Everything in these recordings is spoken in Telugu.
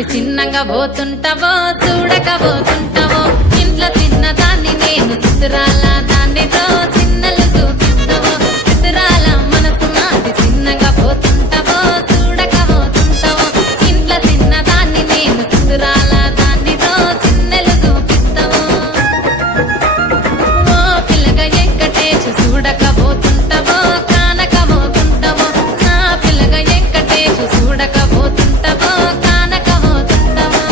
అది చిన్నగా పోతుంటావో చూడకపోతుంటావో ఇంట్లో చిన్నదాన్ని నేను చిత్రాల దాన్నితో చిన్నలు చూపిస్తావో చిత్రాల మనసు నాది చిన్నగా పోతుంటావో చూడకపోతుంటావో ఇంట్లో చిన్నదాన్ని నేను చిత్రాల దాన్నితో చిన్నలు చూపిస్తావో ఓ పిల్లగా వెంకటేశ్ చూడకపోతుంటావో కానకపోతుంటావో నా పిల్లగా వెంకటేశ్ చూడకపోతుంటావో కానకపోతుంటావో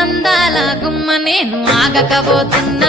అందాల గుమ్మ నేను ఆగకపోతున్నా